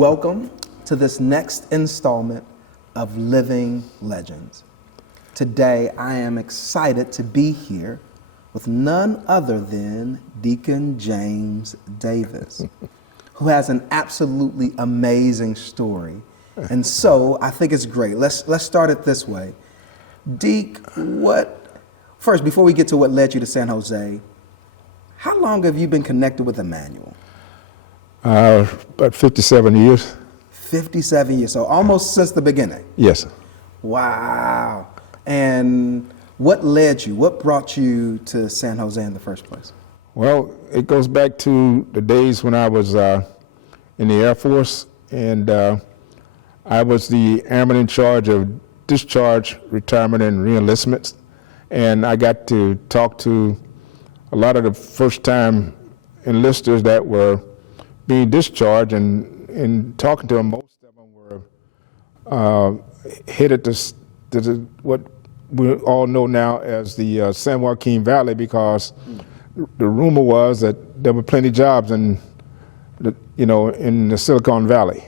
Welcome to this next installment of Living Legends. Today, I am excited to be here with none other than Deacon James Davis, who has an absolutely amazing story. And so I think it's great. Let's start it this way. Deke, first, before we get to what led you to San Jose, how long have you been connected with Emmanuel? About 57 years. 57 years, so almost since the beginning. Yes. Wow. And what brought you to San Jose in the first place? Well, it goes back to the days when I was in the Air Force, and I was the airman in charge of discharge, retirement, and reenlistments. And I got to talk to a lot of the first-time enlisters that were being discharged, and talking to them, most of them were headed to what we all know now as the San Joaquin Valley, because the rumor was that there were plenty of jobs in the Silicon Valley.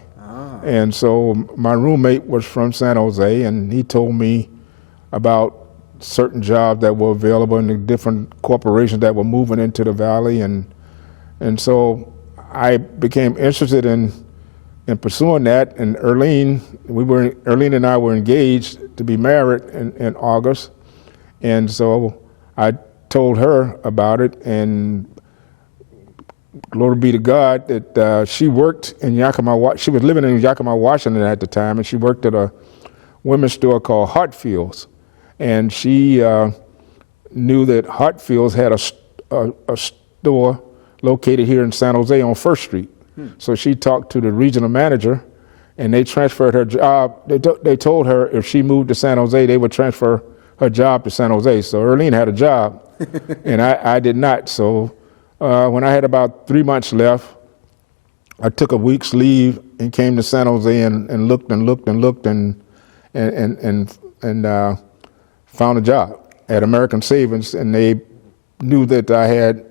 And so my roommate was from San Jose, and he told me about certain jobs that were available in the different corporations that were moving into the valley, and so I became interested in pursuing that. And Erlene and I were engaged to be married in August, and so I told her about it, and glory be to God that she worked in Yakima. She was living in Yakima, Washington at the time, and she worked at a women's store called Hartfield's, and she knew that Hartfield's had a store located here in San Jose on First Street. So she talked to the regional manager, and they transferred her job. They told her if she moved to San Jose, they would transfer her job to San Jose. So Erlene had a job, and I did not. So when I had about 3 months left, I took a week's leave and came to San Jose and looked and found a job at American Savings, and they knew that I had,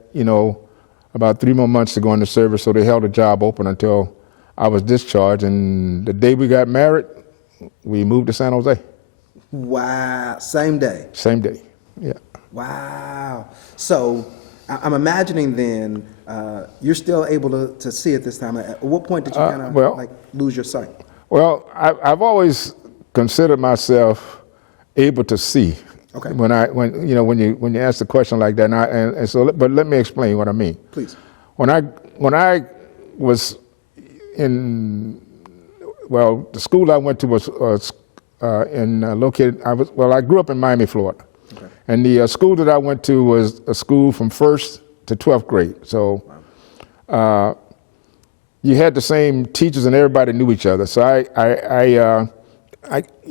about 3 more months to go into service, so they held the job open until I was discharged. And the day we got married, we moved to San Jose. Wow, same day? Same day, yeah. Wow. So I'm imagining then you're still able to see at this time. At what point did you kind of lose your sight? Well, I've always considered myself able to see. Okay. When you ask a question like that, but let me explain what I mean. Please. When I was in, the school I went to was located. I grew up in Miami, Florida, okay. And the school that I went to was a school from 1st to 12th grade. So, you had the same teachers, and everybody knew each other. So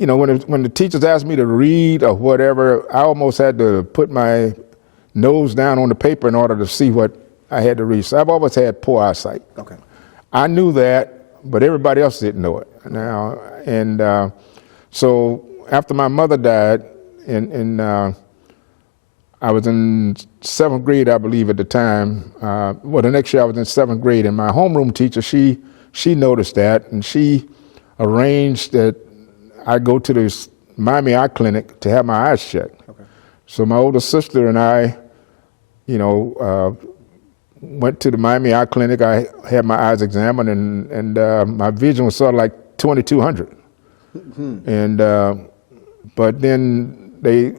when the teachers asked me to read or whatever, I almost had to put my nose down on the paper in order to see what I had to read. So I've always had poor eyesight. Okay. I knew that, but everybody else didn't know it. Now, and so after my mother died, I was in 7th grade, I believe, at the time. The next year I was in 7th grade, and my homeroom teacher, she noticed that, and she arranged that I go to the Miami Eye Clinic to have my eyes checked. Okay. So my older sister and I, went to the Miami Eye Clinic. I had my eyes examined, and my vision was sort of like 2200. And but then they,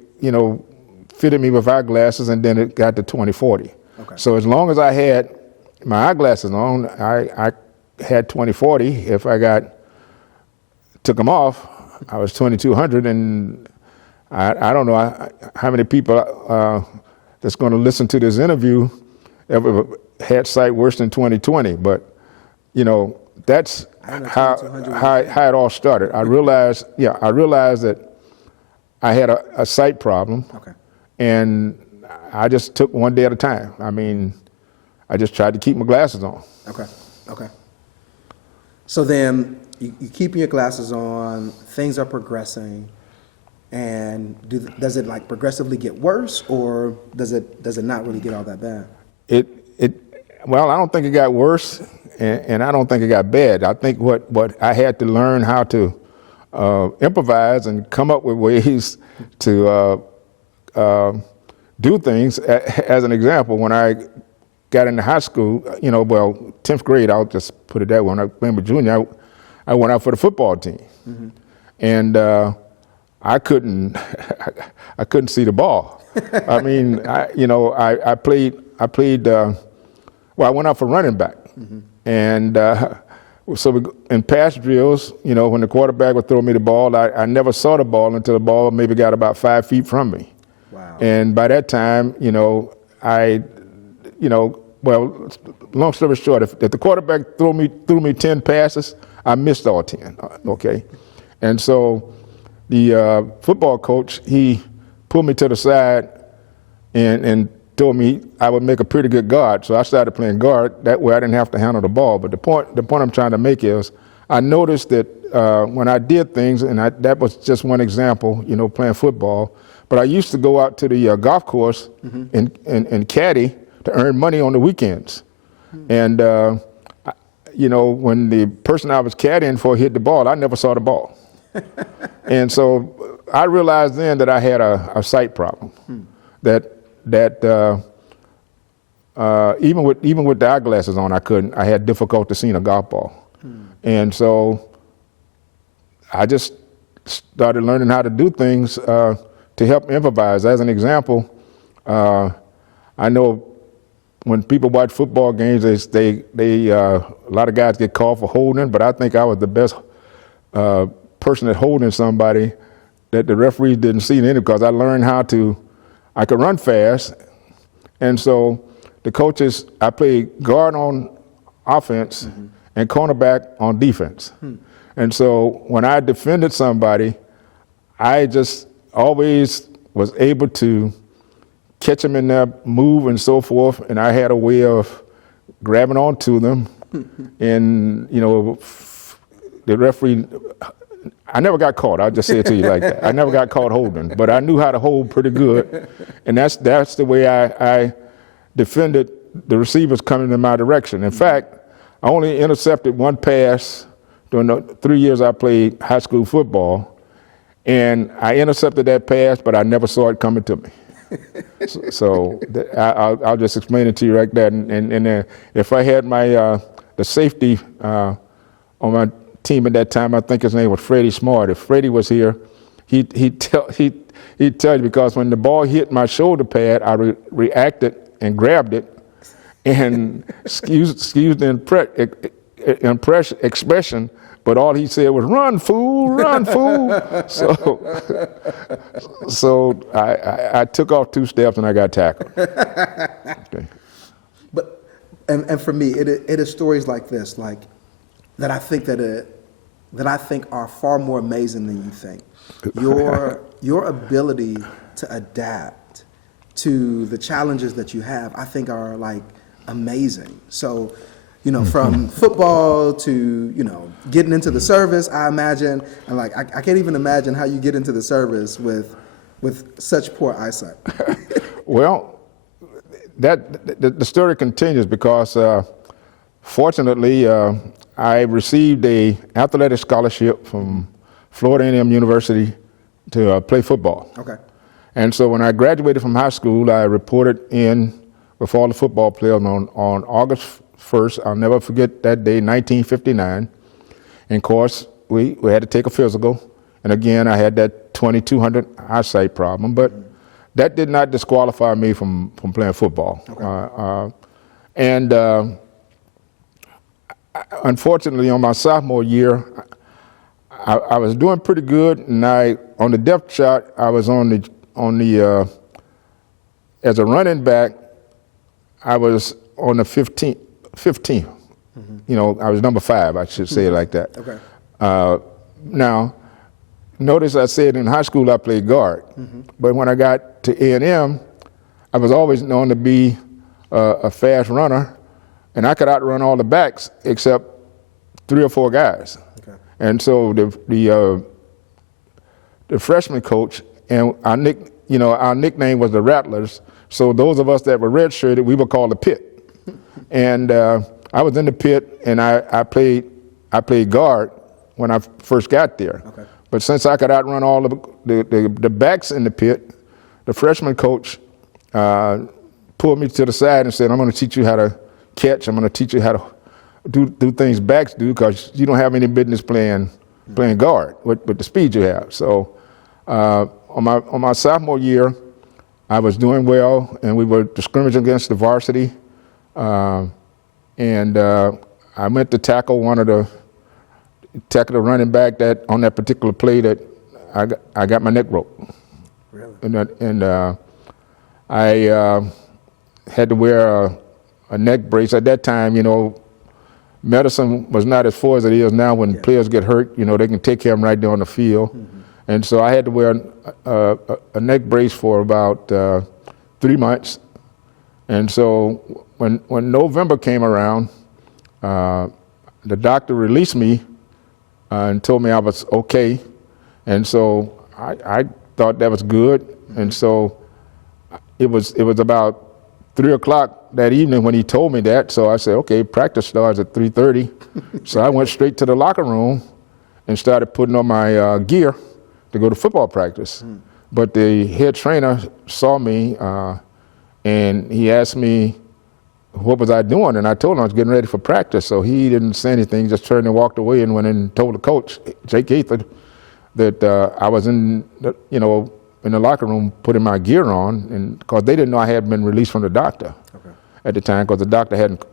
fitted me with eyeglasses, and then it got to 2040. Okay. So as long as I had my eyeglasses on, I had 2040. If I took them off, I was 2200, and I don't know how many people that's going to listen to this interview ever had sight worse than 2020, but that's how it all started. I realized that I had a sight problem, okay. And I just took one day at a time. I mean, I just tried to keep my glasses on. Okay. So then you keep your glasses on, things are progressing, and does it progressively get worse, or does it not really get all that bad? Well, I don't think it got worse, and I don't think it got bad. I think what I had to learn how to improvise and come up with ways to do things. As an example, when I got into high school, 10th grade, I'll just put it that way. When I was junior, I went out for the football team, and I couldn't see the ball. I mean, I played. I went out for running back, and so in pass drills, when the quarterback would throw me the ball, I never saw the ball until the ball maybe got about 5 feet from me. Wow. And by that time, long story short, if the quarterback threw me 10 passes, I missed all 10. Okay, and so the football coach, he pulled me to the side and told me I would make a pretty good guard. So I started playing guard. That way I didn't have to handle the ball. But the point I'm trying to make is I noticed that when I did things, and that was just one example, playing football, but I used to go out to the golf course and caddy to earn money on the weekends. And, when the person I was caddying for hit the ball, I never saw the ball. And so I realized then that I had a sight problem, that even with the eyeglasses on, I had difficulty seeing a golf ball. And so I just started learning how to do things to help improvise. As an example, I know when people watch football games, they a lot of guys get called for holding, but I think I was the best person at holding somebody that the referees didn't see in it, because I learned I could run fast, and so the coaches, I played guard on offense and cornerback on defense. And so when I defended somebody, I just always was able to catch them in their move and so forth, and I had a way of grabbing onto them. And, the referee, I never got caught. I'll just say it to you like that. I never got caught holding, but I knew how to hold pretty good. And that's the way I defended the receivers coming in my direction. In fact, I only intercepted one pass during the 3 years I played high school football, and I intercepted that pass, but I never saw it coming to me. So I'll just explain it to you like that. And if I had the safety on my team at that time, I think his name was Freddie Smart. If Freddie was here, he'd tell you, because when the ball hit my shoulder pad, I reacted and grabbed it, and excuse the expression, but all he said was, "Run, fool, run, fool." So I took off 2 steps and I got tackled. Okay. But and for me, it is stories like this, that I think are far more amazing than you think. Your ability to adapt to the challenges that you have, I think, are amazing. So, from football to, getting into the service, I imagine, and I can't even imagine how you get into the service with such poor eyesight. Well, the story continues because fortunately I received an athletic scholarship from Florida A&M University to play football. Okay. And so when I graduated from high school, I reported in with all the football players on August 1st. I'll never forget that day, 1959. And of course, we had to take a physical. And again, I had that 2200 eyesight problem, but that did not disqualify me from playing football. Okay. Unfortunately, on my sophomore year, I was doing pretty good, and on the depth chart, I was on the as a running back, I was on the 15th. I was number 5, I should say it like that. Okay. Now, notice I said in high school I played guard, but when I got to A&M, I was always known to be a fast runner, and I could outrun all the backs except 3 or 4 guys. Okay. And so the freshman coach, and our nickname was the Rattlers. So those of us that were redshirted, we were called the Pit. And I was in the pit, and I played guard when I first got there. Okay. But since I could outrun all of the backs in the pit, the freshman coach pulled me to the side and said, I'm going to teach you how to catch. I'm going to teach you how to do things backs do, because you don't have any business playing guard with the speed you have. So on my sophomore year, I was doing well, and we were scrimmaging against the varsity. And I went to tackle the running back that on that particular play that I got my neck broke. Really? And I had to wear a neck brace. At that time, medicine was not as far as it is now. When players get hurt, they can take care of them right there on the field. Mm-hmm. And so I had to wear a neck brace for about 3 months. And so when November came around, the doctor released me and told me I was okay. And so I thought that was good. And so it was about 3 o'clock that evening when he told me that. So I said, okay, practice starts at 3:30. So I went straight to the locker room and started putting on my gear to go to football practice. But the head trainer saw me and he asked me what was I doing, and I told him I was getting ready for practice. So he didn't say anything, just turned and walked away, and went and told the coach, Jake Gaither, that I was in the locker room putting my gear on, and because they didn't know I had been released from the doctor at the time, because the doctor hadn't,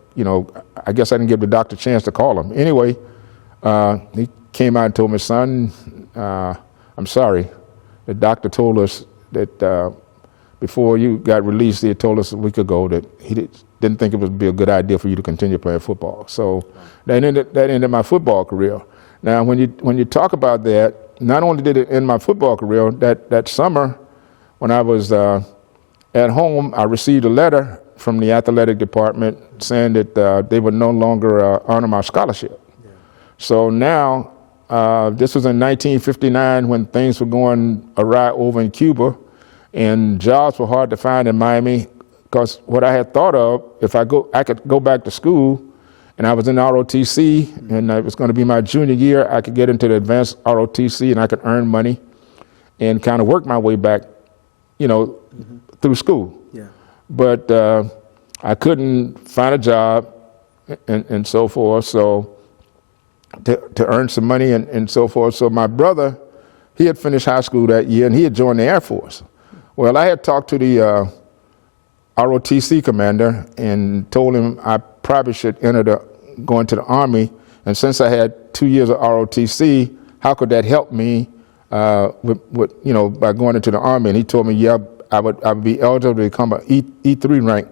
I guess I didn't give the doctor a chance to call him. Anyway, he came out and told me, son, I'm sorry. The doctor told us that before you got released, he had told us a week ago that he didn't think it would be a good idea for you to continue playing football. So that ended my football career. Now, when you talk about that, not only did it end my football career, that summer when I was at home, I received a letter from the athletic department saying that they would no longer honor my scholarship. Yeah. So now, this was in 1959 when things were going awry over in Cuba, and jobs were hard to find in Miami, because what I had thought of, if I could go back to school, and I was in ROTC, and it was going to be my junior year, I could get into the advanced ROTC, and I could earn money and kind of work my way back, through school. Yeah. But I couldn't find a job and so forth, so to earn some money and so forth. So my brother, he had finished high school that year, and he had joined the Air Force. Well, I had talked to the ROTC commander and told him I probably should go into the Army. And since I had 2 years of ROTC, how could that help me by going into the Army? And he told me, yeah, I would be eligible to become an E3 rank.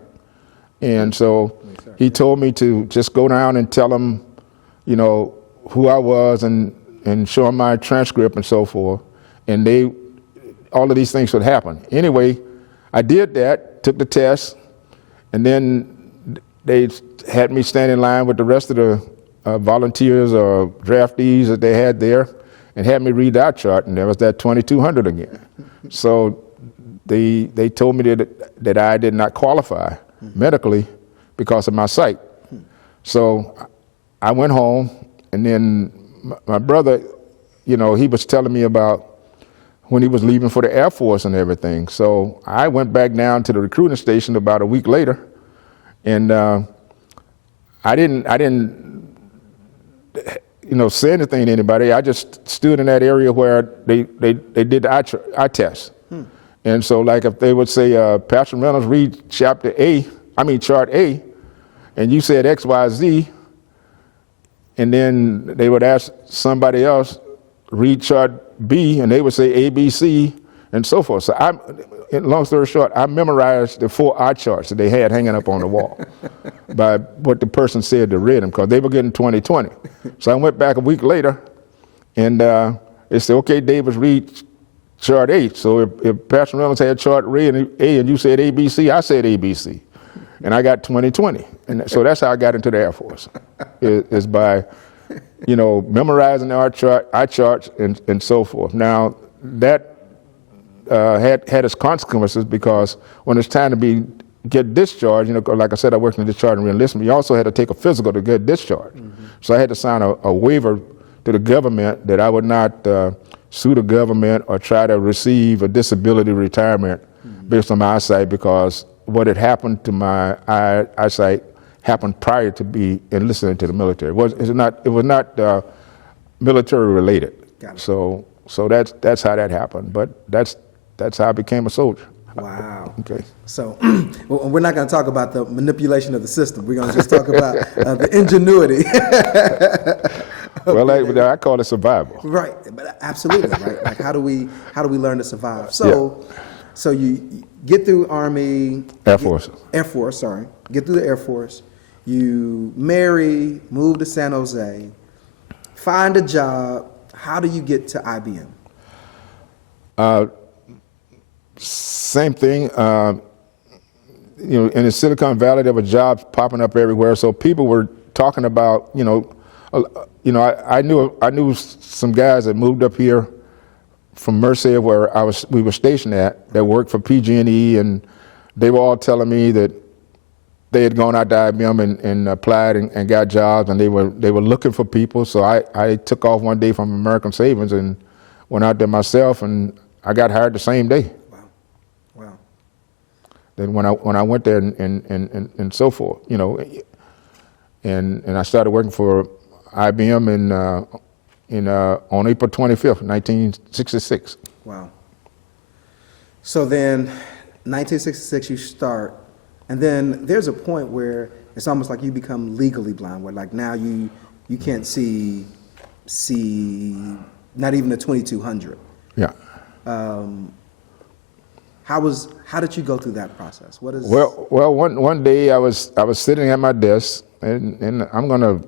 And so he told me to just go down and tell him, who I was and show him my transcript and so forth. And all of these things would happen. Anyway, I did that, took the test, and then they had me stand in line with the rest of the volunteers or draftees that they had there, and had me read that chart, and there was that 2200 again. So they told me that I did not qualify medically because of my sight. So I went home, and then my brother, he was telling me about when he was leaving for the Air Force and everything. So I went back down to the recruiting station about a week later, and I didn't say anything to anybody. I just stood in that area where they did the eye test. And so, like, if they would say, Pastor Reynolds, read chart A, and you said X, Y, Z, and then they would ask somebody else, read chart B, and they would say A, B, C, and so forth. So long story short, I memorized the 4 eye charts that they had hanging up on the wall by what the person said to read them, because they were getting 20/20. So I went back a week later, and they said, okay, Davis, read chart A. So if Pastor Reynolds had chart A and you said A, B, C, I said A, B, C. And I got 20/20. And so that's how I got into the Air Force, is by memorizing the eye charts and so forth. Now, that had its consequences, because when it's time to be get discharged, 'cause like I said, I worked in discharge and reenlistment. You also had to take a physical to get discharged. So I had to sign a waiver to the government that I would not sue the government or try to receive a disability retirement based on my eyesight, because what had happened to my eyesight happened prior to be enlisted into the military. It was not military related. Got it. So that's how that happened. But that's how I became a soldier. Wow. Okay. So we're not going to talk about the manipulation of the system. We're going to just talk about the ingenuity. Well, I call it survival. Right, but absolutely, right. Like how do we learn to survive? So you get through Army, Air Force. Sorry, get through the Air Force. You marry, move to San Jose, find a job. How do you get to IBM? Same thing. In the Silicon Valley, there were jobs popping up everywhere. So people were talking about, I knew some guys that moved up here from Mercer, where we were stationed at, that worked for PG&E, and they were all telling me that they had gone out to IBM and applied and got jobs, and they were looking for people. So I took off one day from American Savings and went out there myself, and I got hired the same day. Wow. Then when I went there and so forth, and I started working for IBM on April 25th, 1966. Wow. So then, 1966, you start, and then there's a point where it's almost like you become legally blind, where like now you can't see not even the 2200. Yeah. How did you go through that process? What is Well, one day I was sitting at my desk, and I'm gonna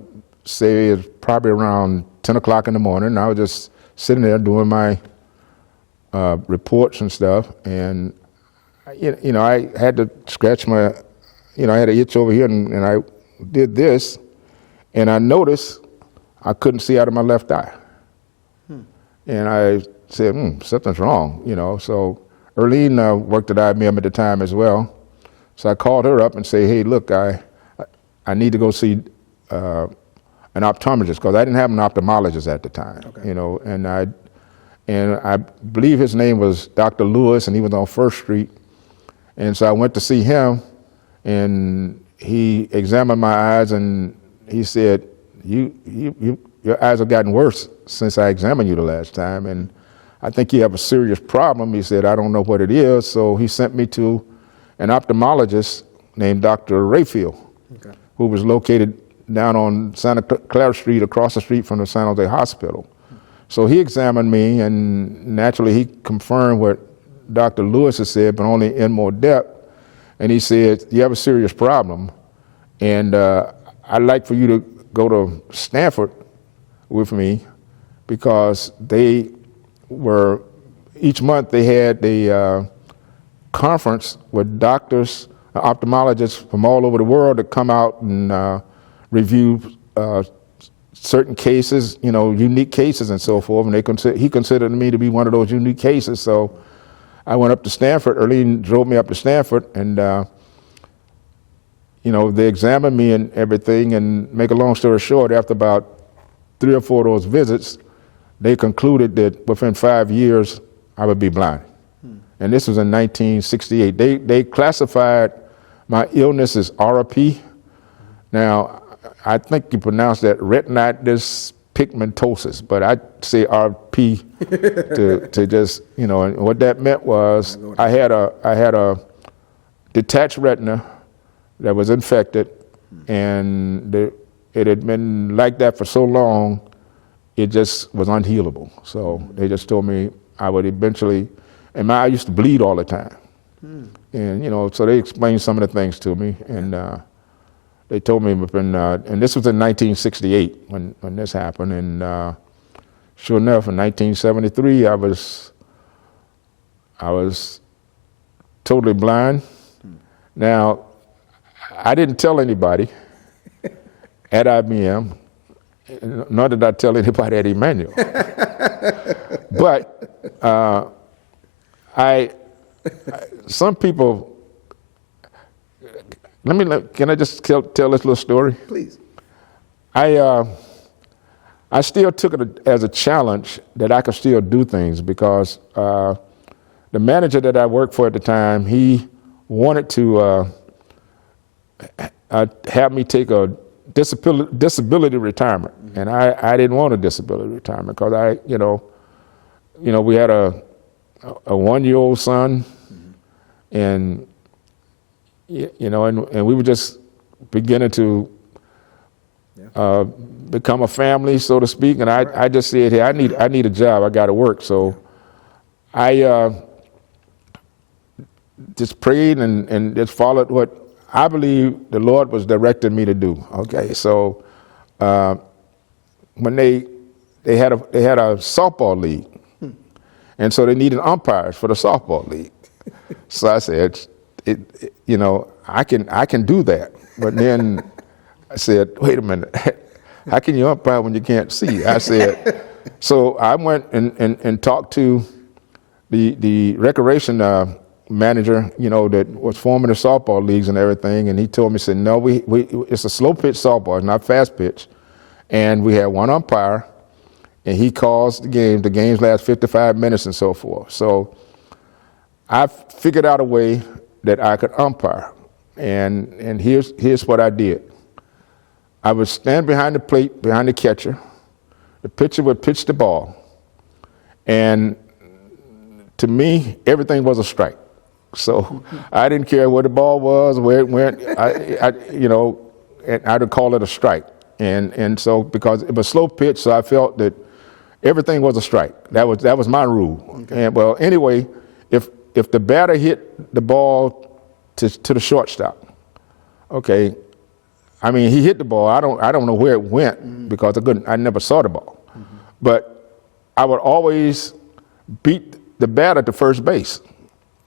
say it's probably around 10 o'clock in the morning. I was just sitting there doing my reports and stuff, and I had to scratch my, I had an itch over here, and I did this, and I noticed I couldn't see out of my left eye. And I said, something's wrong, So Erlene worked at IBM at the time as well. So I called her up and said, hey, look, I need to go see an optometrist, because I didn't have an ophthalmologist at the time, Okay. And I believe his name was Dr. Lewis, and he was on First Street. And so I went to see him, and he examined my eyes, and he said, your eyes have gotten worse since I examined you the last time, and I think you have a serious problem. He said, I don't know what it is. So he sent me to an ophthalmologist named Dr. Rayfield, Okay. who was located down on Santa Clara Street, across the street from the San Jose Hospital. So he examined me, and naturally he confirmed what Dr. Lewis had said, but only in more depth. And he said, you have a serious problem, and I'd like for you to go to Stanford with me, because each month they had a conference with doctors, ophthalmologists from all over the world to come out and review certain cases, unique cases and so forth. And he considered me to be one of those unique cases. So I went up to Stanford. Erlene drove me up to Stanford, and they examined me and everything. And make a long story short, after about 3 or 4 of those visits, they concluded that within 5 years I would be blind. And this was in 1968. They classified my illness as RP. Now, I think you pronounce that retinitis pigmentosis, but I say RP to just, and what that meant was I had a detached retina that was infected, and it had been like that for so long, it just was unhealable. So they just told me I would eventually, and my eye used to bleed all the time. And, so they explained some of the things to me, and they told me and this was in 1968 when this happened, and sure enough, in 1973, I was totally blind. Now, I didn't tell anybody at IBM, nor did I tell anybody at Emmanuel. But some people Can I just tell this little story? Please. I still took it as a challenge that I could still do things because the manager that I worked for at the time, he wanted to have me take a disability retirement, and I didn't want a disability retirement because we had a 1-year-old son, and and we were just beginning to become a family, so to speak. And I just said, hey, I need a job. I got to work. So I just prayed and just followed what I believe the Lord was directing me to do. Okay, so when they had a softball league, and so they needed umpires for the softball league. So I said, I can do that. But then I said, wait a minute, how can you umpire when you can't see? I said, so I went and talked to the recreation manager, that was forming the softball leagues and everything, and he told me, said, no, it's a slow pitch softball, it's not fast pitch, and we have one umpire, and he calls the game. The games last 55 minutes and so forth. So I figured out a way that I could umpire, and here's what I did. I would stand behind the plate, behind the catcher. The pitcher would pitch the ball, and to me, everything was a strike. So I didn't care where the ball was, where it went. And I would call it a strike. And so because it was slow pitch, so I felt that everything was a strike. That was my rule. Okay. And well, anyway, if the batter hit the ball to the shortstop, okay. I mean, he hit the ball. I don't know where it went because I never saw the ball. But I would always beat the batter to first base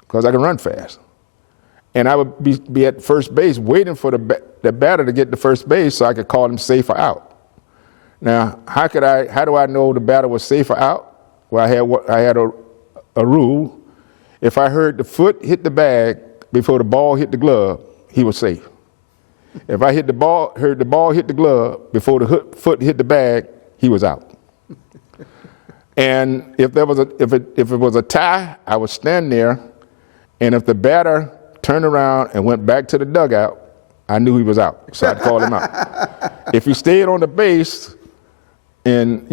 because I can run fast. And I would be at first base waiting for the batter to get to first base so I could call him safe or out. Now, how do I know the batter was safe or out? Well, I had a rule. If I heard the foot hit the bag before the ball hit the glove, he was safe. If I heard the ball hit the glove before the foot hit the bag, he was out. And if it was a tie, I would stand there, and if the batter turned around and went back to the dugout, I knew he was out, so I'd call him out. If he stayed on the base and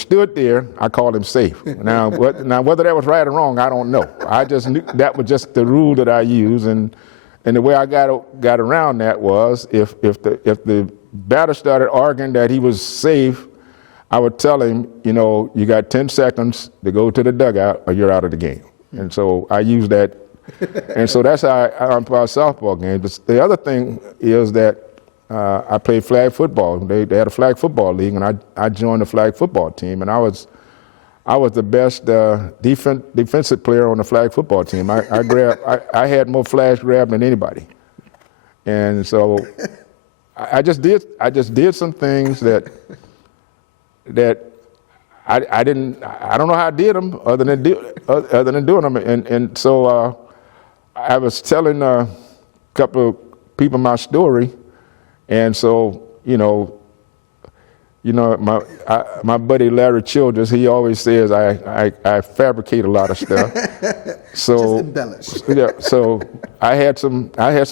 stood there, I called him safe. Now whether that was right or wrong, I don't know. I just knew that was just the rule that I used, and the way I got around that was if the batter started arguing that he was safe, I would tell him, you got 10 seconds to go to the dugout or you're out of the game. And so I use that. And so that's how I umpire softball games. The other thing is that I played flag football. They had a flag football league, and I joined the flag football team, and I was the best defensive player on the flag football team. I had more flags grabbed than anybody. And so I just did some things that I don't know how I did them other than doing them. And so I was telling a couple of people my story, and so my buddy Larry Childress, he always says I fabricate a lot of stuff. So just embellish. Yeah, so I had some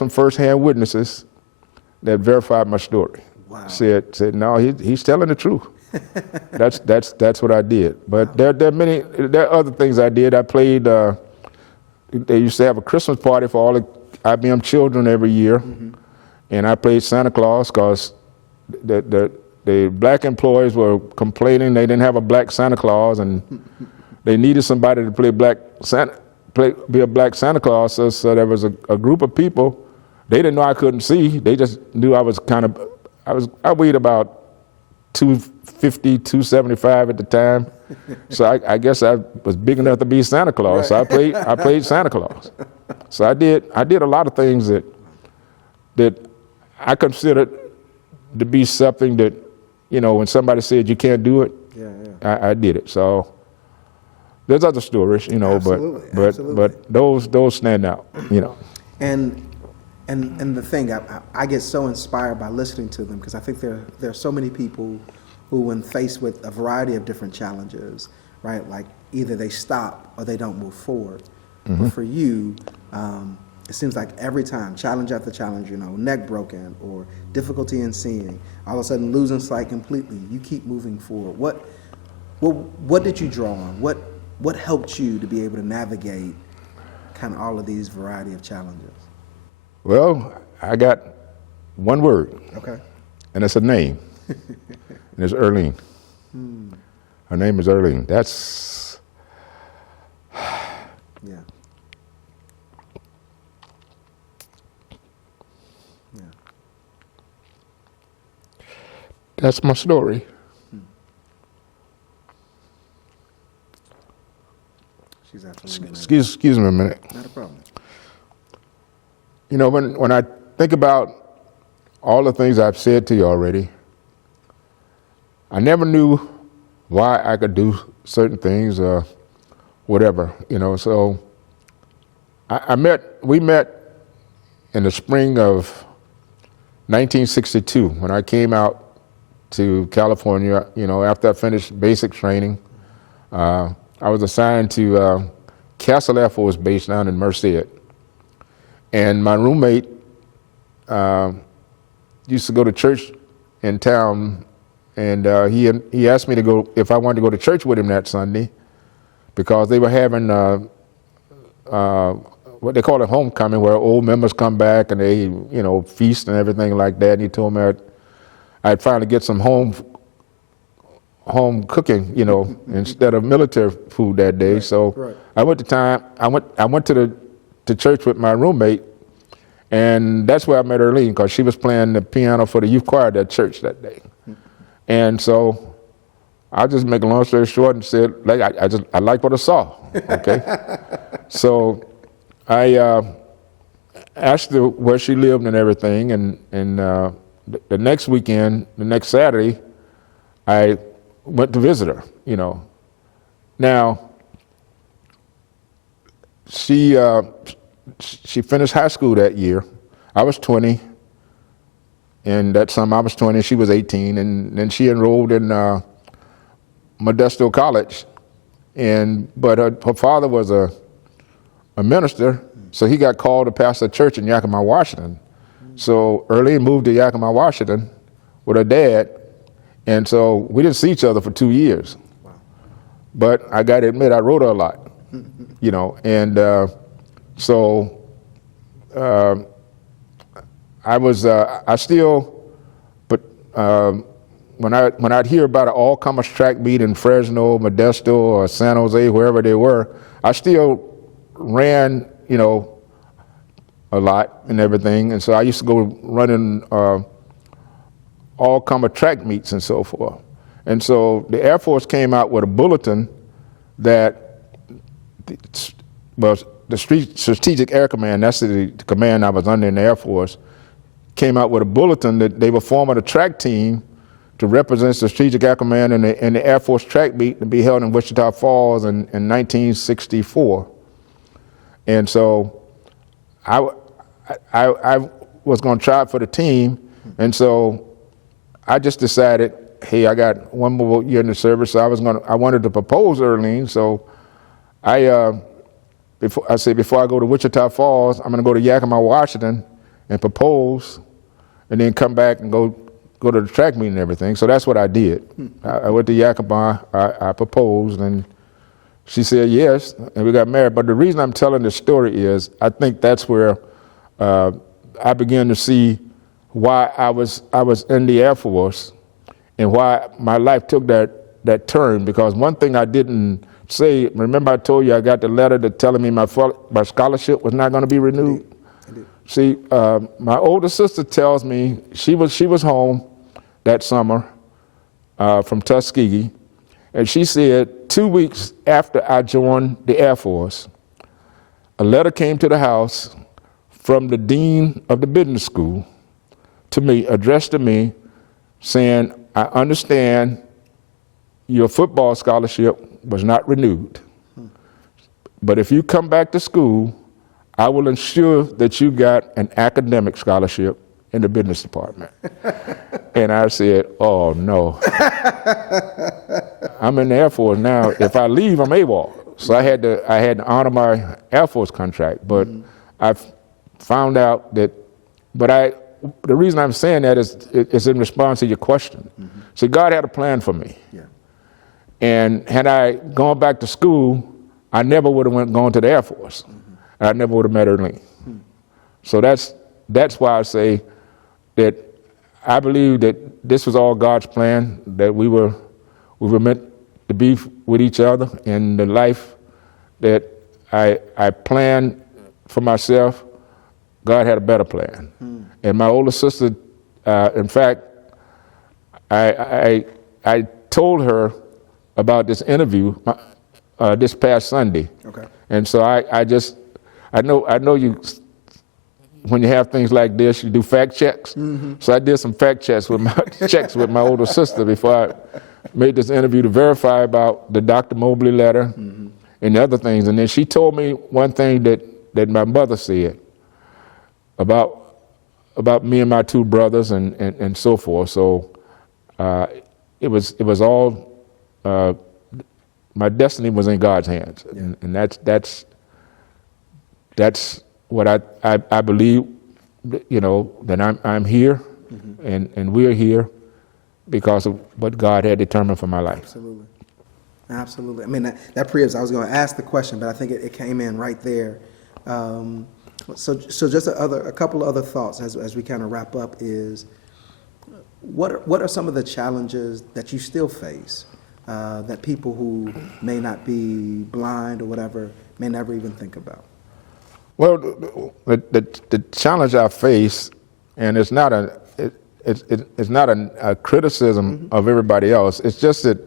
firsthand witnesses that verified my story. Wow. Said no, he's telling the truth. That's what I did. But there are other things I did. I played. They used to have a Christmas party for all the IBM children every year, and I played Santa Claus because the black employees were complaining they didn't have a black Santa Claus, and they needed somebody to be a black Santa Claus. So there was a group of people. They didn't know I couldn't see. They just knew I was I weighed about 250, 275 at the time. So I guess I was big enough to be Santa Claus. Right. So I played Santa Claus. So I did a lot of things that I considered to be something that, when somebody said you can't do it, I did it. So there's other stories, Absolutely. but those stand out, And And the thing, I get so inspired by listening to them because I think there are so many people who, when faced with a variety of different challenges, right, like either they stop or they don't move forward. But for you, it seems like every time, challenge after challenge, neck broken or difficulty in seeing, all of a sudden losing sight completely, you keep moving forward. What did you draw on? What helped you to be able to navigate kind of all of these variety of challenges? Well, I got one word. Okay. And it's a name. And it's Earlene. Her name is Earlene. That's, Yeah. Yeah. that's my story. She's absolutely Excuse me a minute. not a problem. When I think about all the things I've said to you already, I never knew why I could do certain things or whatever, So we met in the spring of 1962 when I came out to California, after I finished basic training. I was assigned to Castle Air Force Base down in Merced. And my roommate used to go to church in town, and he asked me to go, if I wanted to go to church with him that Sunday, because they were having what they call a homecoming, where old members come back and they, feast and everything like that. And he told me I'd finally get some home cooking, instead of military food that day. So I went to church with my roommate, and that's where I met Earlene, because she was playing the piano for the youth choir at church that day. And so I'll just make a long story short and said, I like what I saw, okay? So I asked her where she lived and everything, and the next weekend, the next Saturday, I went to visit her, Now, she finished high school that year. I was 20, and that summer I was 20, she was 18, and then she enrolled in Modesto College. But her father was a minister, so he got called to pastor a church in Yakima, Washington. So Earlene moved to Yakima, Washington with her dad, and so we didn't see each other for 2 years. Wow. But I got to admit, I wrote her a lot, and so when I'd hear about an all-comers track meet in Fresno, Modesto, or San Jose, wherever they were, I still ran, a lot and everything. And so I used to go running all-comer track meets and so forth. And so the Air Force came out with a bulletin that, the Strategic Air Command, that's the command I was under in the Air Force, came out with a bulletin that they were forming a track team to represent the Strategic Air Command in the Air Force track meet to be held in Wichita Falls in 1964. And so I was going to try out for the team, and so I just decided, hey, I got one more year in the service, so I wanted to propose Earlene. So before I go to Wichita Falls, I'm going to go to Yakima, Washington, and propose, and then come back and go to the track meet and everything. So that's what I did. I went to Yakima, I proposed, and she said yes, and we got married. But the reason I'm telling this story is I think that's where I began to see why I was in the Air Force and why my life took that turn. Because one thing I didn't say, remember I told you I got the letter telling me my scholarship was not going to be renewed? Indeed. See, my older sister tells me she was home that summer from Tuskegee, and she said 2 weeks after I joined the Air Force, a letter came to the house from the dean of the business school to me, addressed to me, saying, I understand your football scholarship was not renewed, but if you come back to school, I will ensure that you got an academic scholarship in the business department. And I said, oh no. I'm in the Air Force now. If I leave, I'm AWOL. So I had to honor my Air Force contract. But I found out that, the reason I'm saying that is in response to your question. So God had a plan for me. Yeah. And had I gone back to school, I never would have gone to the Air Force. I never would have met Erlene. So that's why I say that I believe that this was all God's plan, that we were meant to be with each other, and the life that I planned for myself, God had a better plan. And my older sister, in fact, I told her about this interview this past Sunday. Okay. And so I know you, when you have things like this, you do fact checks. So I did some fact checks with my older sister before I made this interview to verify about the Dr. Mobley letter and the other things. And then she told me one thing that my mother said about me and my two brothers and so forth. So it was all, my destiny was in God's hands. Yeah. And that's what I believe, that I'm here and we're here because of what God had determined for my life. Absolutely. Absolutely. I mean, that preempts, I was going to ask the question, but I think it came in right there. So just a couple of other thoughts as we kind of wrap up is, what are some of the challenges that you still face that people who may not be blind or whatever may never even think about? Well, the challenge I face, and it's not a criticism of everybody else. It's just that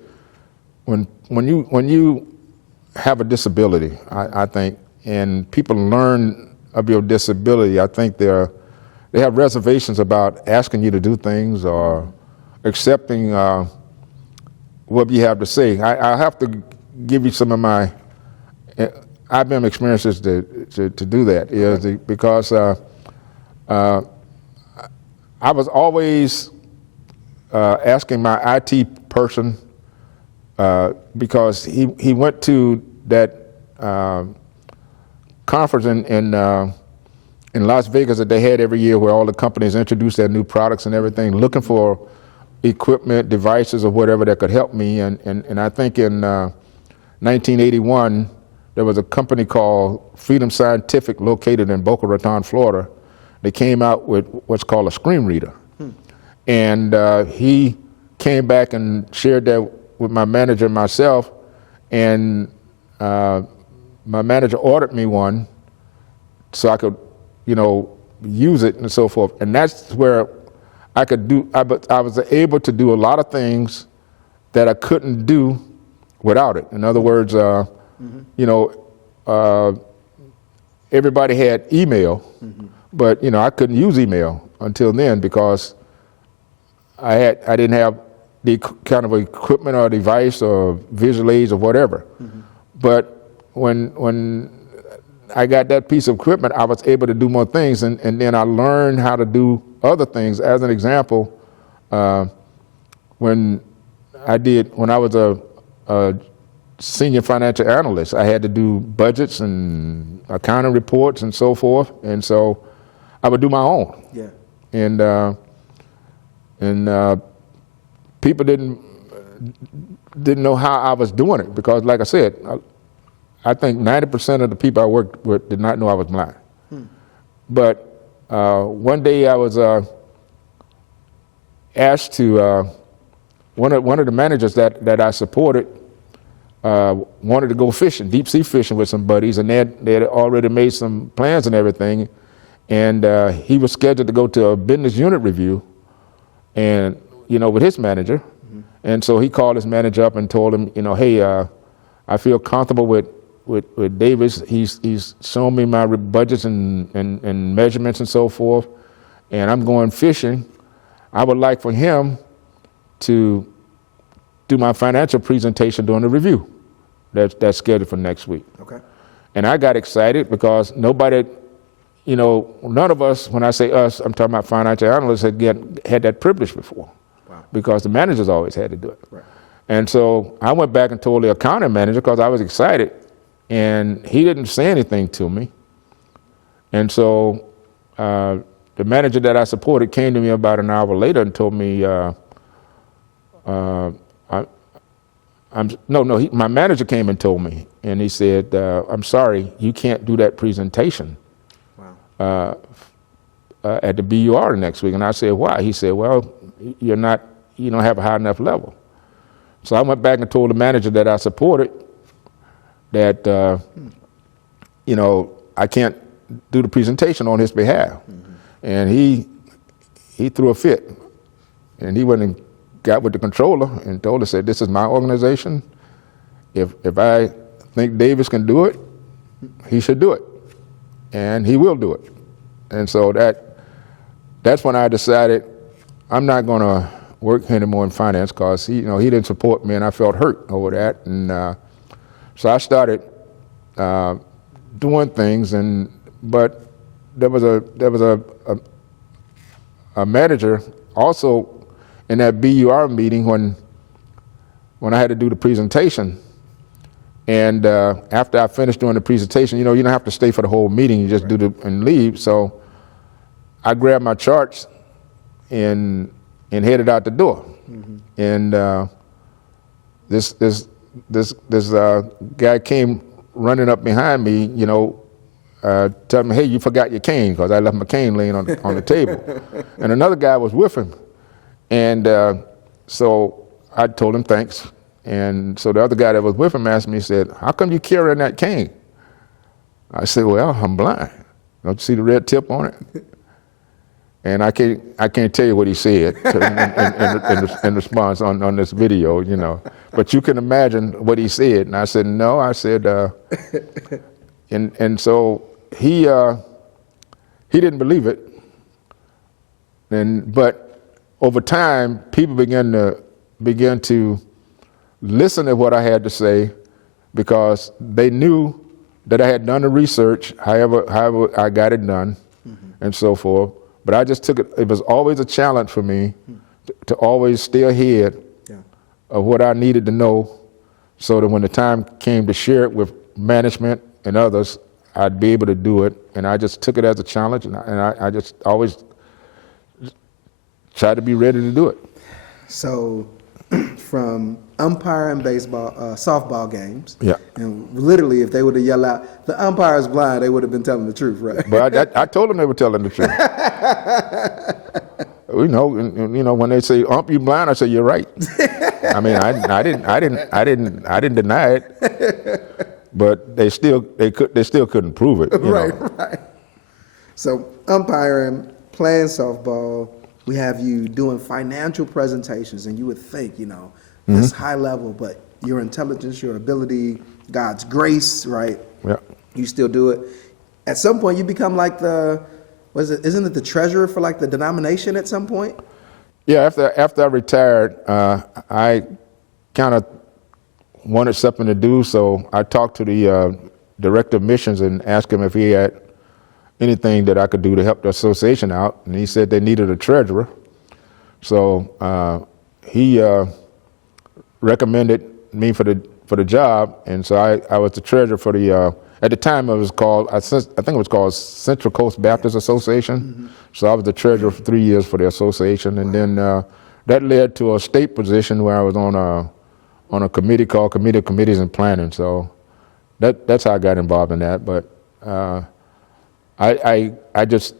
when you have a disability, I think, and people learn of your disability, I think they have reservations about asking you to do things or accepting what you have to say. I have to give you some of my IBM experiences to do that, because I was always asking my IT person, because he went to that conference in Las Vegas that they had every year where all the companies introduced their new products and everything, looking for equipment, devices, or whatever that could help me. And I think in 1981, there was a company called Freedom Scientific located in Boca Raton, Florida. They came out with what's called a screen reader. And he came back and shared that with my manager and myself, and my manager ordered me one so I could, use it and so forth. And that's where I was able to do a lot of things that I couldn't do without it. In other words, everybody had email, but I couldn't use email until then because I didn't have the kind of equipment or device or visual aids or whatever. But when I got that piece of equipment, I was able to do more things, and then I learned how to do other things. As an example, when I was a senior financial analyst, I had to do budgets and accounting reports and so forth, and so I would do my own. Yeah. And people didn't know how I was doing it because, like I said, I think 90% of the people I worked with did not know I was blind. But one day I was asked to, one of the managers that I supported wanted to go fishing, deep sea fishing with some buddies, and they had already made some plans and everything. And he was scheduled to go to a business unit review, and with his manager. And so he called his manager up and told him, hey, I feel comfortable with Davis. He's shown me my budgets and measurements and so forth, and I'm going fishing. I would like for him to do my financial presentation during the review that's scheduled for next week. Okay. And I got excited because nobody you know, none of us, when I say us, I'm talking about financial analysts, had that privilege before. Wow. Because the managers always had to do it. Right. And so I went back and told the accounting manager because I was excited, and he didn't say anything to me. And so the manager that I supported came to me about an hour later and told me, my manager came and told me, and he said, I'm sorry, you can't do that presentation. Wow. At the BUR next week. And I said, why? He said, well, you don't have a high enough level. So I went back and told the manager that I supported that, you know, I can't do the presentation on his behalf. Mm-hmm. And he threw a fit. And he went and got with the controller and told her, said, this is my organization. If I think Davis can do it, he should do it. And he will do it. And so that's when I decided I'm not going to work anymore in finance because he didn't support me, and I felt hurt over that. And so I started doing things, but there was a manager also in that BUR meeting when I had to do the presentation. And after I finished doing the presentation, you don't have to stay for the whole meeting. You just do the and leave. So I grabbed my charts and headed out the door. Mm-hmm. And this guy came running up behind me, telling me, hey, you forgot your cane, because I left my cane laying on the table. And another guy was with him. And so I told him thanks. And so the other guy that was with him asked me, he said, how come you carrying that cane? I said, well, I'm blind. Don't you see the red tip on it? And I can't tell you what he said in response on this video, But you can imagine what he said. And I said, no. I said, and so he didn't believe it. But over time, people began to listen to what I had to say because they knew that I had done the research, however I got it done, mm-hmm. and so forth. But I just took it. It was always a challenge for me to always stay ahead of what I needed to know so that when the time came to share it with management and others, I'd be able to do it. And I just took it as a challenge, and I just always tried to be ready to do it. So from umpiring baseball, softball games, yeah. And literally if they would have yelled out, the umpire's blind, they would have been telling the truth, right? But I told them they were telling the truth. When they say, ump, you blind, I say, you're right. I mean, I didn't deny it, but they still couldn't prove it. Right. So umpiring, playing softball, we have you doing financial presentations, and you would think, mm-hmm. this high level, but your intelligence, your ability, God's grace, right? Yeah. You still do it. At some point, you become like isn't it the treasurer for like the denomination at some point? Yeah, after I retired, I kind of wanted something to do, so I talked to the director of missions and asked him if he had anything that I could do to help the association out, and he said they needed a treasurer. So he recommended me for the job, and so I was the treasurer for the. At the time, it was called I think it was called Central Coast Baptist Association. Mm-hmm. So I was the treasurer for 3 years for the association, and then that led to a state position where I was on a committee called Committee of Committees and Planning. So that's how I got involved in that, but. I just,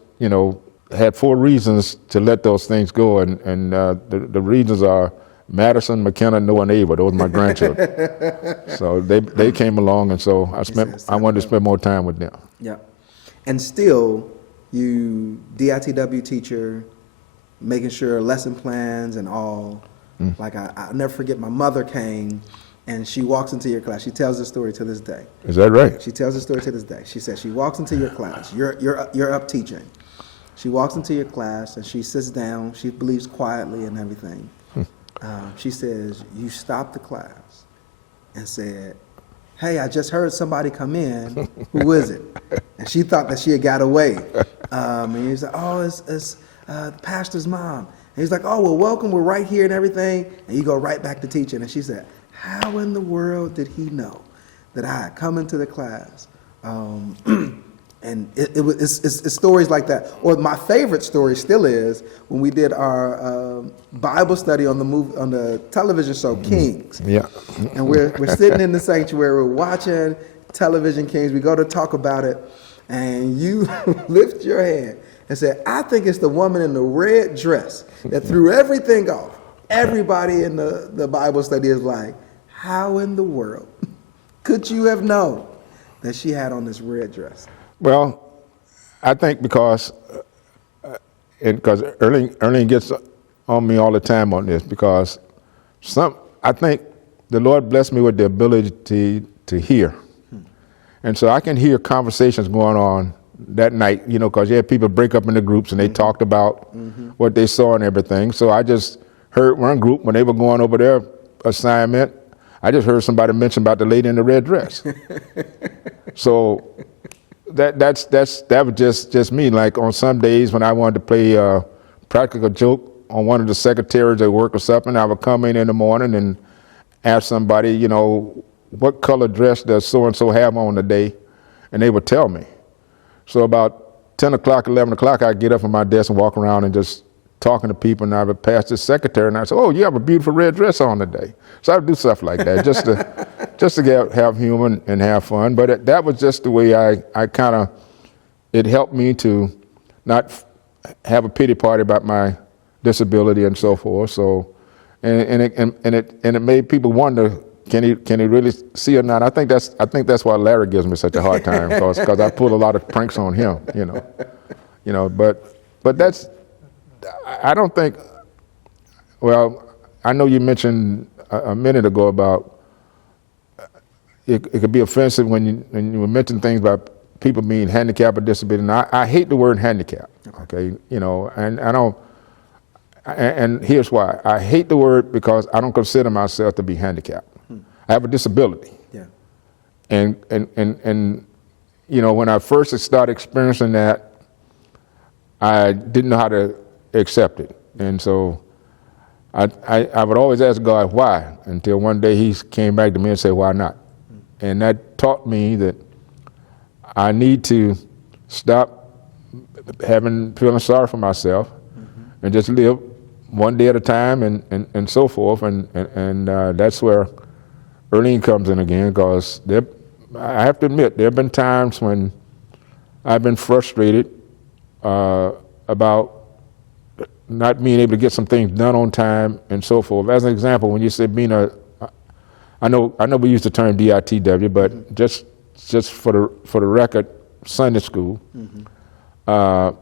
had 4 reasons to let those things go, and the reasons are Madison, McKenna, Noah, and Ava. Those are my grandchildren. So they came along, and so I wanted to spend more time with them. Yeah. And still, you DITW teacher, making sure lesson plans and all. Mm. Like I'll never forget, my mother came, and she walks into your class. She tells the story to this day. Is that right? She tells the story to this day. She says she walks into your class. You're up teaching. She walks into your class and she sits down. She believes quietly and everything. She says, you stopped the class and said, hey, I just heard somebody come in. Who is it? And she thought that she had got away. And he was like, oh, it's the pastor's mom. And he's like, oh, well, welcome, we're right here and everything. And you go right back to teaching. And she said, how in the world did he know that I had come into the class? And it's stories like that. Or my favorite story still is when we did our Bible study on the television show Kings. Yeah. And we're sitting in the sanctuary, we're watching television Kings. We go to talk about it, and you lift your hand and said, I think it's the woman in the red dress that threw everything off. Everybody in the Bible study is like, how in the world could you have known that she had on this red dress? Well, I think because Erling gets on me all the time on this, because I think the Lord blessed me with the ability to hear. And so I can hear conversations going on that night, because you had people break up into groups and they talked about what they saw and everything. So I just heard one group, when they were going over their assignment, I just heard somebody mention about the lady in the red dress. So that was just me. Like on some days when I wanted to play a practical joke on one of the secretaries at work or something, I would come in the morning and ask somebody, what color dress does so-and-so have on today? And they would tell me. So about 10 o'clock, 11 o'clock, I'd get up from my desk and walk around and just talking to people, and I would pass the secretary and I'd say, oh, you have a beautiful red dress on today. So I would do stuff like that just to have humor and have fun. But that was just the way I kind of, it helped me to not have a pity party about my disability and so forth. So, and it made people wonder, can he really see or not? I think that's why Larry gives me such a hard time, because I pull a lot of pranks on him, But that's, I don't think. Well, I know you mentioned a minute ago about it could be offensive when you mention things about people being handicapped or disabled. And I hate the word handicap. Okay, and I don't. And here's why. I hate the word because I don't consider myself to be handicapped. I have a disability. Yeah. And when I first started experiencing that, I didn't know how to accept it. And so I would always ask God why, until one day he came back to me and said, why not? And that taught me that I need to stop feeling sorry for myself and just live one day at a time and so forth. And that's where Erling comes in again, because I have to admit, there have been times when I've been frustrated about not being able to get some things done on time and so forth. As an example, when you said I know we use the term DITW, but just for the record, Sunday school. I'll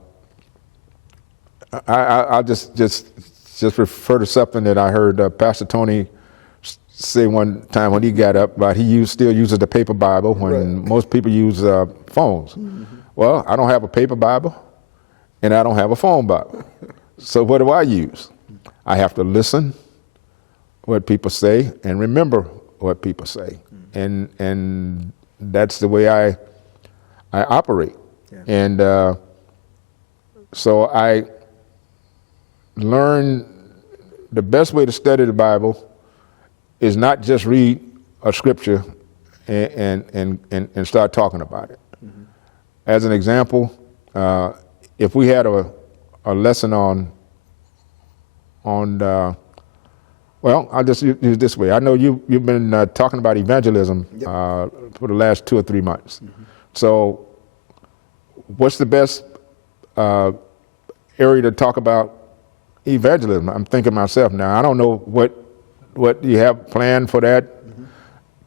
just refer to something that I heard Pastor Tony say one time when he got up about he still uses the paper Bible when most people use phones. Well, I don't have a paper Bible and I don't have a phone Bible. So what do I use? I have to listen what people say and remember what people say. And that's the way I operate. Yeah. And so I learned the best way to study the Bible is not just read a scripture and start talking about it. As an example, if we had a lesson on well, I'll just use it this way. I know you've been talking about evangelism for the last 2 or 3 months. So what's the best area to talk about evangelism? I'm thinking myself now. I don't know what you have planned for that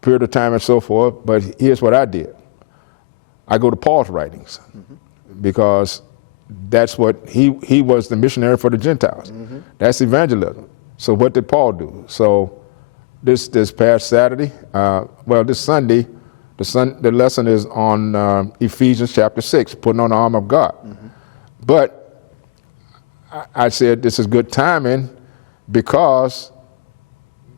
period of time and so forth, but here's what I did. I go to Paul's writings because that's what he was the missionary for the Gentiles. That's evangelism. So what did Paul do? So this past Saturday, this Sunday, the lesson is on Ephesians chapter 6, putting on the armor of God. But I said this is good timing because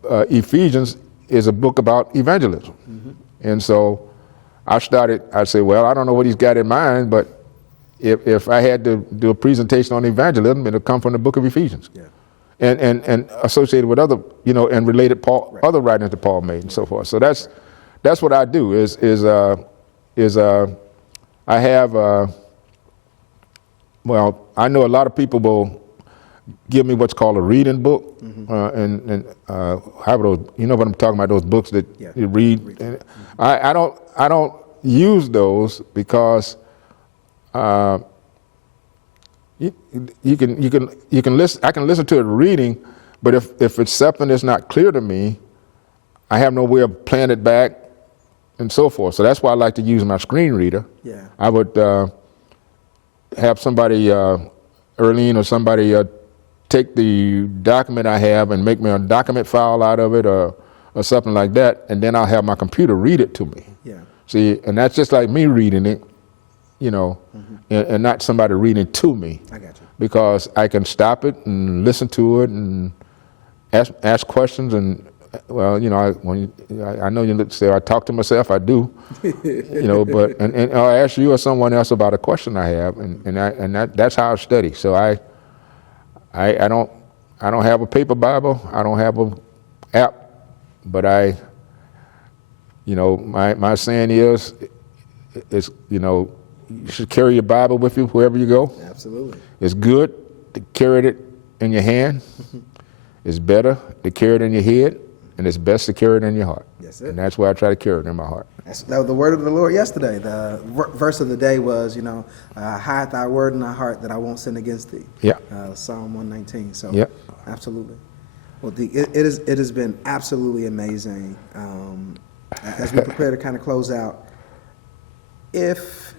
Ephesians is a book about evangelism. And so I'd say, well, I don't know what he's got in mind, but if I had to do a presentation on evangelism, it'll come from the book of Ephesians. Yeah. And associated with other, and related other writings that Paul made and so forth. So that's what I do I have, I know a lot of people will give me what's called a reading book, and have those, you know what I'm talking about, those books that you read. And I don't use those because you can listen. I can listen to it reading, but if it's something that's not clear to me, I have no way of playing it back and so forth. So that's why I like to use my screen reader. Yeah. I would have somebody, Erlene or somebody, take the document I have and make me a document file out of it or something like that, and then I'll have my computer read it to me. Yeah. See, and that's just like me reading it, and not somebody reading to me. I got you. Because I can stop it and listen to it and ask questions and, well, I know you say I talk to myself, I do, but and I'll ask you or someone else about a question I have, and that's how I study. So I don't have a paper Bible, I don't have a app, but my saying is you should carry your Bible with you wherever you go. Absolutely. It's good to carry it in your hand. It's better to carry it in your head, and it's best to carry it in your heart. Yes, sir. And that's why I try to carry it in my heart. That was the word of the Lord yesterday. The verse of the day was, hide thy word in thy heart that I won't sin against thee. Yeah. Psalm 119. So, yeah. Absolutely. Well, it has been absolutely amazing. As we prepare to kind of close out, if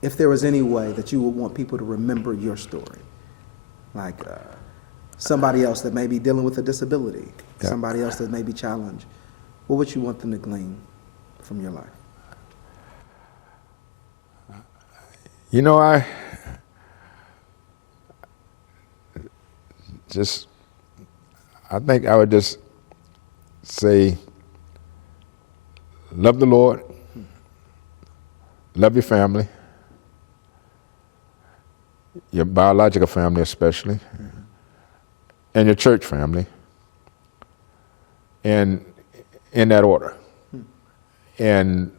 there was any way that you would want people to remember your story, like somebody else that may be dealing with a disability, somebody else that may be challenged, what would you want them to glean from your life? I think I would just say, love the Lord, love your family, your biological family especially, and your church family, and in that order. And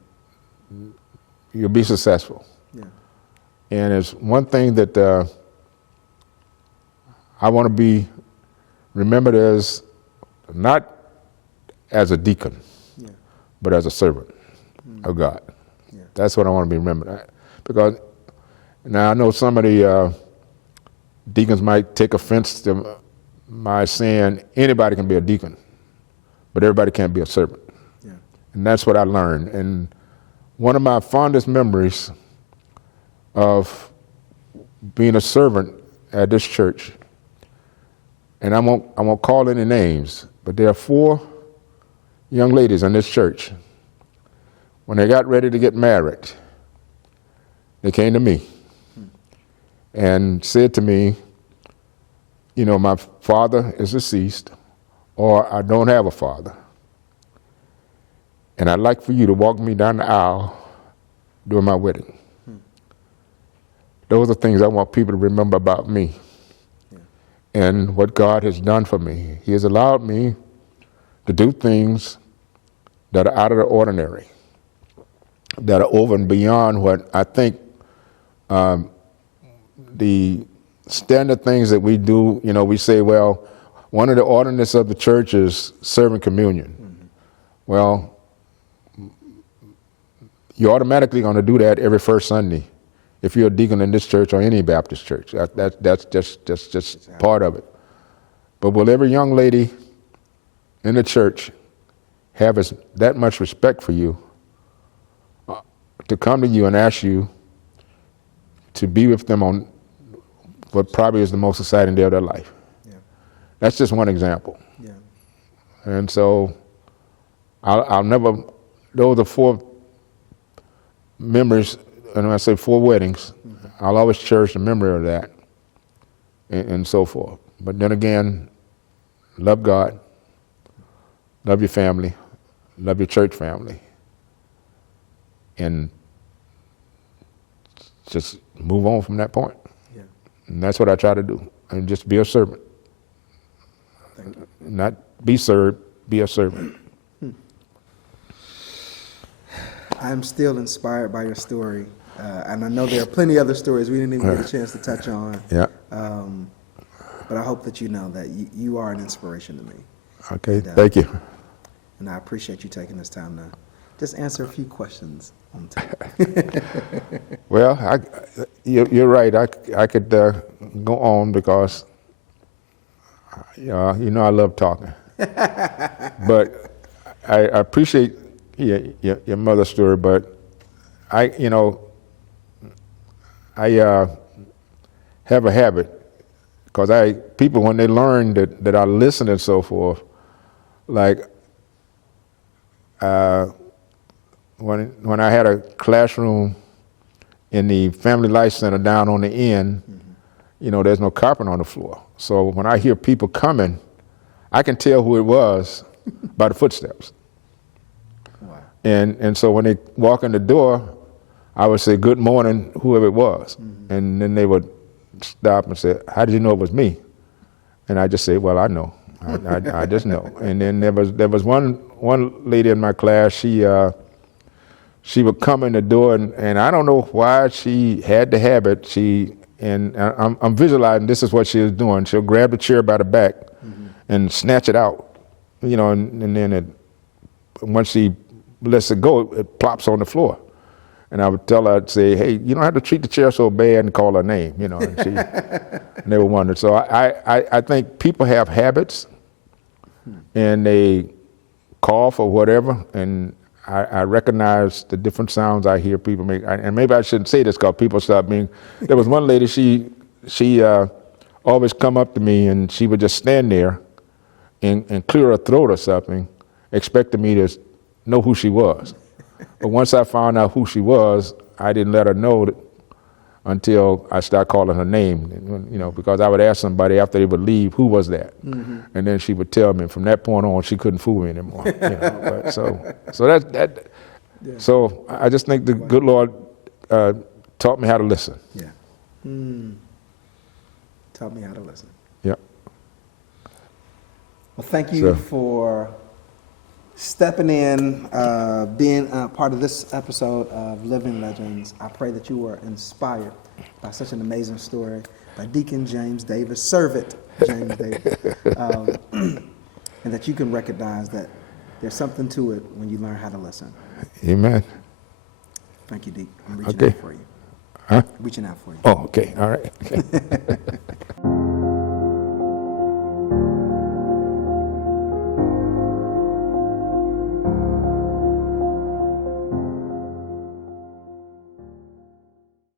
you'll be successful. Yeah. And it's one thing that I want to be remembered as, not as a deacon, but as a servant of God. Yeah. That's what I want to be remembered at. Because now I know some of the deacons might take offense to my saying anybody can be a deacon, but everybody can't be a servant. Yeah. And that's what I learned. And one of my fondest memories of being a servant at this church, and I won't call any names, but there are 4 young ladies in this church. When they got ready to get married, they came to me and said to me, my father is deceased, or I don't have a father, and I'd like for you to walk me down the aisle during my wedding. Those are things I want people to remember about me and what God has done for me. He has allowed me to do things that are out of the ordinary, that are over and beyond what I think the standard things that we do. We say, well, one of the ordinances of the church is serving communion. Well, you're automatically going to do that every first Sunday if you're a deacon in this church or any Baptist church. That's just part of it. But will every young lady in the church have that much respect for you to come to you and ask you to be with them on what probably is the most exciting day of their life? Yeah. That's just one example. Yeah. And so I'll never, those are 4 memories, and when I say 4 weddings, I'll always cherish the memory of that and so forth. But then again, love God, love your family, love your church family, and just move on from that point. Yeah. And that's what I try to do, and just be a servant. Thank you. Not be served, be a servant. I'm still inspired by your story, and I know there are plenty other stories we didn't even get a chance to touch on. Yeah. But I hope that you know that you are an inspiration to me, Okay, thank you. and I appreciate you taking this time to just answer a few questions on tape. Well, you're right. I could go on because you know I love talking. But I appreciate your mother's story. But I have a habit, because people, when they learn that I listen and so forth, like when I had a classroom in the Family Life Center down on the end, there's no carpet on the floor. So when I hear people coming, I can tell who it was by the footsteps. Wow. And so when they walk in the door, I would say, "Good morning," whoever it was. And then they would stop and say, "How did you know it was me?" And I just say, "Well, I know. I just know." And then there was one lady in my class. She would come in the door, and I don't know why she had the habit. I'm visualizing this is what she was doing. She'll grab the chair by the back and snatch it out, and then once she lets it go, it plops on the floor. And I would tell her, I'd say, "Hey, you don't have to treat the chair so bad," and call her name, and she never wondered. So I think people have habits, and they call for whatever, and I recognize the different sounds I hear people make. And maybe I shouldn't say this because people stop being. There was one lady, she always come up to me, and she would just stand there and clear her throat or something, expecting me to know who she was. But once I found out who she was, I didn't let her know until I started calling her name, because I would ask somebody after they would leave, "Who was that?" And then she would tell me. And from that point on, she couldn't fool me anymore. But so I just think the good Lord taught me how to listen. Yeah. Taught me how to listen. Yeah. Well, thank you for stepping in, being part of this episode of Living Legends. I pray that you were inspired by such an amazing story by Deacon James Davis, servant James Davis, and that you can recognize that there's something to it when you learn how to listen. Amen. Thank you, Deacon. I'm reaching out for you. Huh? Reaching out for you. Oh, okay. All right. Okay.